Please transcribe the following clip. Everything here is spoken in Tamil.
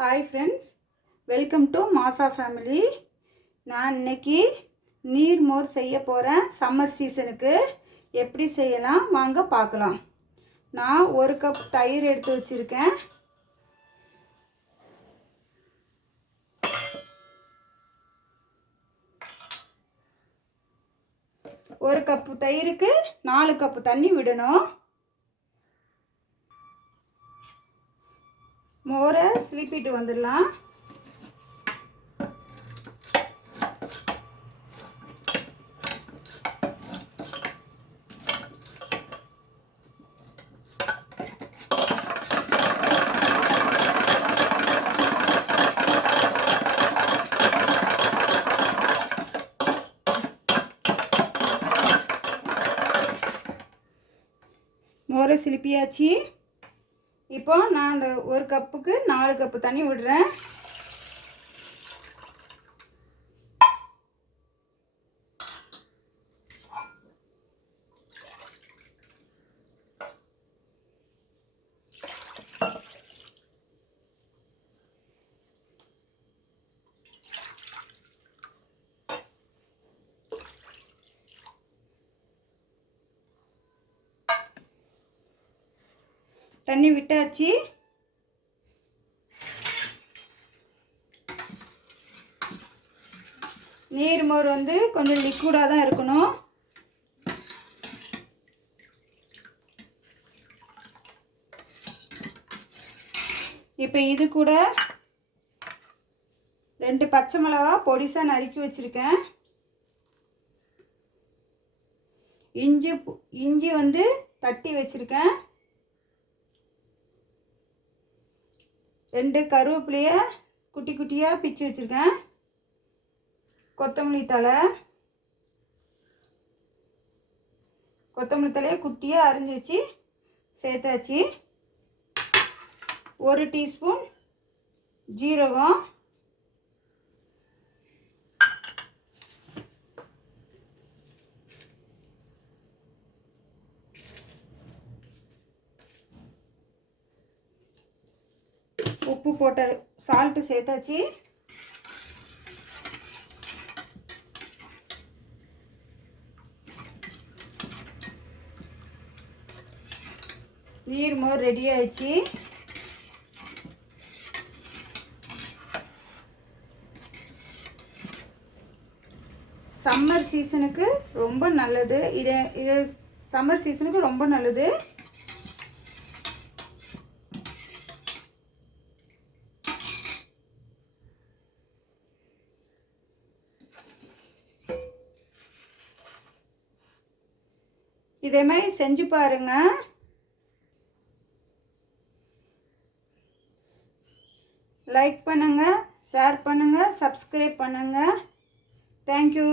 ஹாய் ஃப்ரெண்ட்ஸ், வெல்கம் டு மாசா ஃபேமிலி. நான் இன்னைக்கு நீர்மோர் செய்ய போகிறேன். சம்மர் சீசனுக்கு எப்படி செய்யலாம் வாங்க பார்க்கலாம். நான் 1 கப் தயிர் எடுத்து வச்சுருக்கேன். ஒரு கப்பு தயிருக்கு 4 கப்பு தண்ணி விடணும். மோரை சிலிப்பிட்டு வந்துடலாம். மோரை சிலிப்பியாச்சு. இப்போ நான் அந்த 1 கப்புக்கு 4 கப்பு தண்ணி விடுறேன். தண்ணி விட்டாச்சு. நீர்மோர் கொஞ்சம் லிக்விடாக தான் இருக்கணும். இப்போ இது கூட 2 பச்சை மிளகா பொடிசாக நறுக்கி வச்சுருக்கேன். இஞ்சி தட்டி வச்சுருக்கேன். 2 கருவேப்பிலையை குட்டி குட்டியாக பிச்சு வச்சுருக்கேன். கொத்தமல்லி தலையை குட்டியாக அரிஞ்சு வச்சு சேர்த்தாச்சு. 1 டீஸ்பூன் ஜீரகம், உப்பு போட்ட சால்ட்டு சேர்த்தாச்சு. நீர்மோர் ரெடி ஆயிடுச்சு. சம்மர் சீசனுக்கு ரொம்ப நல்லது. இது சம்மர் சீசனுக்கு ரொம்ப நல்லது. இதே மாதிரி செஞ்சு பாருங்க. லைக் பண்ணுங்க, ஷேர் பண்ணுங்க, சப்ஸ்கிரைப் பண்ணுங்க. தேங்க்யூ.